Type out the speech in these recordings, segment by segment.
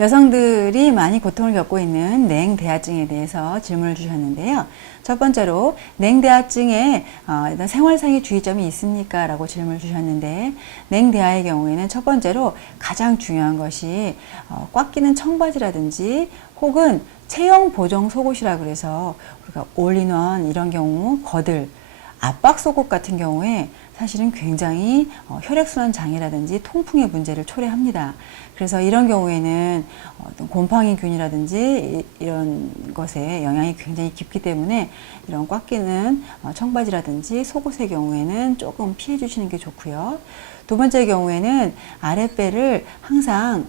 여성들이 많이 고통을 겪고 있는 냉대하증에 대해서 질문을 주셨는데요. 첫 번째로 냉대하증에 일단 생활상의 주의점이 있습니까? 라고 질문을 주셨는데, 냉대하의 경우에는 첫 번째로 가장 중요한 것이 꽉 끼는 청바지라든지 혹은 체형 보정 속옷이라 그래서 우리가 올인원 이런 경우, 거들, 압박 속옷 같은 경우에 사실은 굉장히 혈액순환 장애라든지 통풍의 문제를 초래합니다. 그래서 이런 경우에는 어떤 곰팡이균이라든지 이런 것에 영향이 굉장히 깊기 때문에 이런 꽉 끼는 청바지라든지 속옷의 경우에는 조금 피해 주시는 게 좋고요. 두 번째 경우에는 아랫배를 항상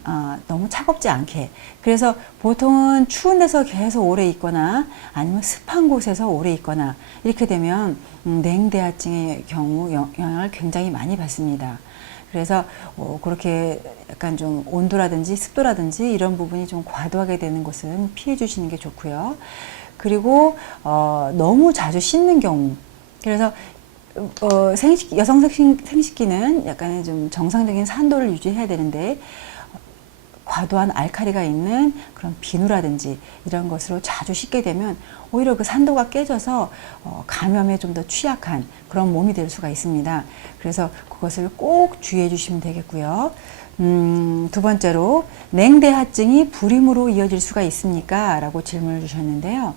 너무 차갑지 않게, 그래서 보통은 추운 데서 계속 오래 있거나 아니면 습한 곳에서 오래 있거나 이렇게 되면 냉대하증의 경우 영향을 굉장히 많이 받습니다. 그래서 그렇게 약간 좀 온도라든지 습도라든지 이런 부분이 좀 과도하게 되는 곳은 피해 주시는 게 좋고요. 그리고 너무 자주 씻는 경우, 그래서 여성 생식기는 약간의 좀 정상적인 산도를 유지해야 되는데 과도한 알칼리가 있는 그런 비누라든지 이런 것으로 자주 씻게 되면 오히려 그 산도가 깨져서 감염에 좀 더 취약한 그런 몸이 될 수가 있습니다. 그래서 그것을 꼭 주의해 주시면 되겠고요. 두 번째로 냉대하증이 불임으로 이어질 수가 있습니까? 라고 질문을 주셨는데요.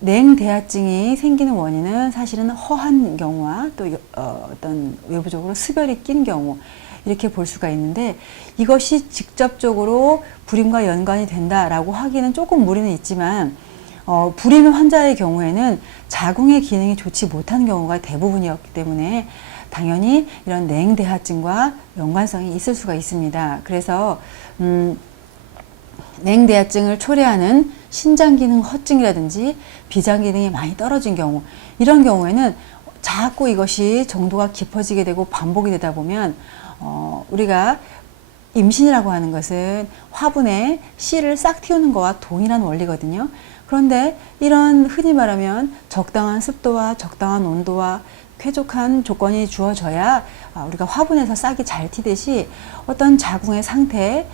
냉대하증이 생기는 원인은 사실은 허한 경우와 또 어떤 외부적으로 습열이 낀 경우 이렇게 볼 수가 있는데, 이것이 직접적으로 불임과 연관이 된다라고 하기는 조금 무리는 있지만 불임 환자의 경우에는 자궁의 기능이 좋지 못한 경우가 대부분이었기 때문에 당연히 이런 냉대하증과 연관성이 있을 수가 있습니다. 그래서 냉대하증을 초래하는 신장기능 허증이라든지 비장기능이 많이 떨어진 경우, 이런 경우에는 자꾸 이것이 정도가 깊어지게 되고 반복이 되다 보면 우리가 임신이라고 하는 것은 화분에 씨를 싹 틔우는 것과 동일한 원리거든요. 그런데 이런 흔히 말하면 적당한 습도와 적당한 온도와 쾌적한 조건이 주어져야 우리가 화분에서 싹이 잘 튀듯이 어떤 자궁의 상태,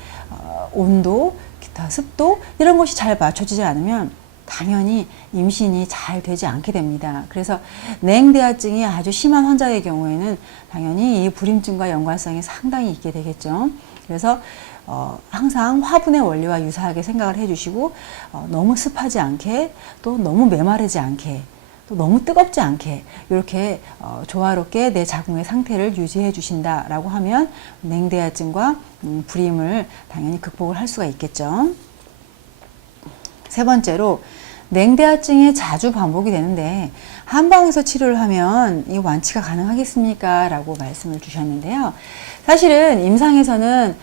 온도, 기타 습도 이런 것이 잘 맞춰지지 않으면 당연히 임신이 잘 되지 않게 됩니다. 그래서 냉대하증이 아주 심한 환자의 경우에는 당연히 이 불임증과 연관성이 상당히 있게 되겠죠. 그래서 항상 화분의 원리와 유사하게 생각을 해주시고 너무 습하지 않게, 또 너무 메마르지 않게, 또 너무 뜨겁지 않게 이렇게 조화롭게 내 자궁의 상태를 유지해 주신다라고 하면 냉대하증과 불임을 당연히 극복을 할 수가 있겠죠. 세 번째로 냉대하증이 자주 반복이 되는데 한방에서 치료를 하면 이 완치가 가능하겠습니까? 라고 말씀을 주셨는데요. 사실은 임상에서는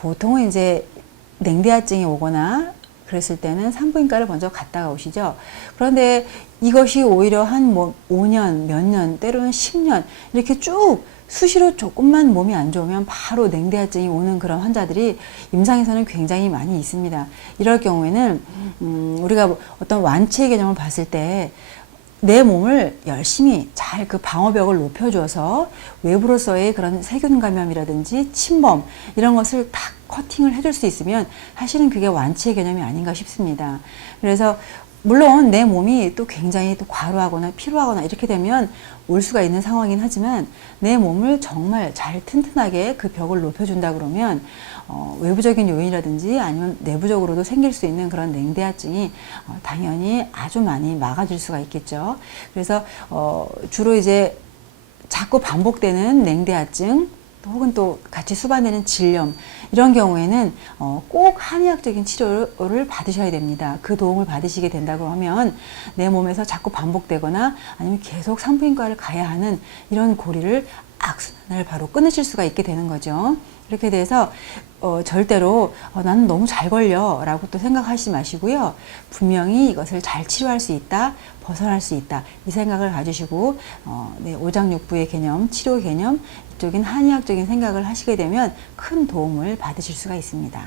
보통은 이제 냉대하증이 오거나 그랬을 때는 산부인과를 먼저 갔다가 오시죠. 그런데 이것이 오히려 한 5년, 몇 년, 때로는 10년 이렇게 쭉 수시로 조금만 몸이 안 좋으면 바로 냉대하증이 오는 그런 환자들이 임상에서는 굉장히 많이 있습니다. 이럴 경우에는 우리가 어떤 완치의 개념을 봤을 때 내 몸을 열심히 잘 그 방어벽을 높여줘서 외부로서의 그런 세균 감염이라든지 침범 이런 것을 다 커팅을 해줄 수 있으면 사실은 그게 완치의 개념이 아닌가 싶습니다. 그래서 물론 내 몸이 또 굉장히 또 과로하거나 피로하거나 이렇게 되면 올 수가 있는 상황이긴 하지만 내 몸을 정말 잘 튼튼하게 그 벽을 높여준다 그러면 외부적인 요인이라든지 아니면 내부적으로도 생길 수 있는 그런 냉대하증이 당연히 아주 많이 막아줄 수가 있겠죠. 그래서 주로 이제 자꾸 반복되는 냉대하증 혹은 또 같이 수반되는 질염 이런 경우에는 꼭 한의학적인 치료를 받으셔야 됩니다. 그 도움을 받으시게 된다고 하면 내 몸에서 자꾸 반복되거나 아니면 계속 산부인과를 가야 하는 이런 고리를 악순환을 바로 끊으실 수가 있게 되는 거죠. 이렇게 돼서 절대로 나는 너무 잘 걸려 라고 또 생각하시지 마시고요. 분명히 이것을 잘 치료할 수 있다, 벗어날 수 있다 이 생각을 가지시고 오장육부의 개념, 치료 개념 이쪽인 한의학적인 생각을 하시게 되면 큰 도움을 받으실 수가 있습니다.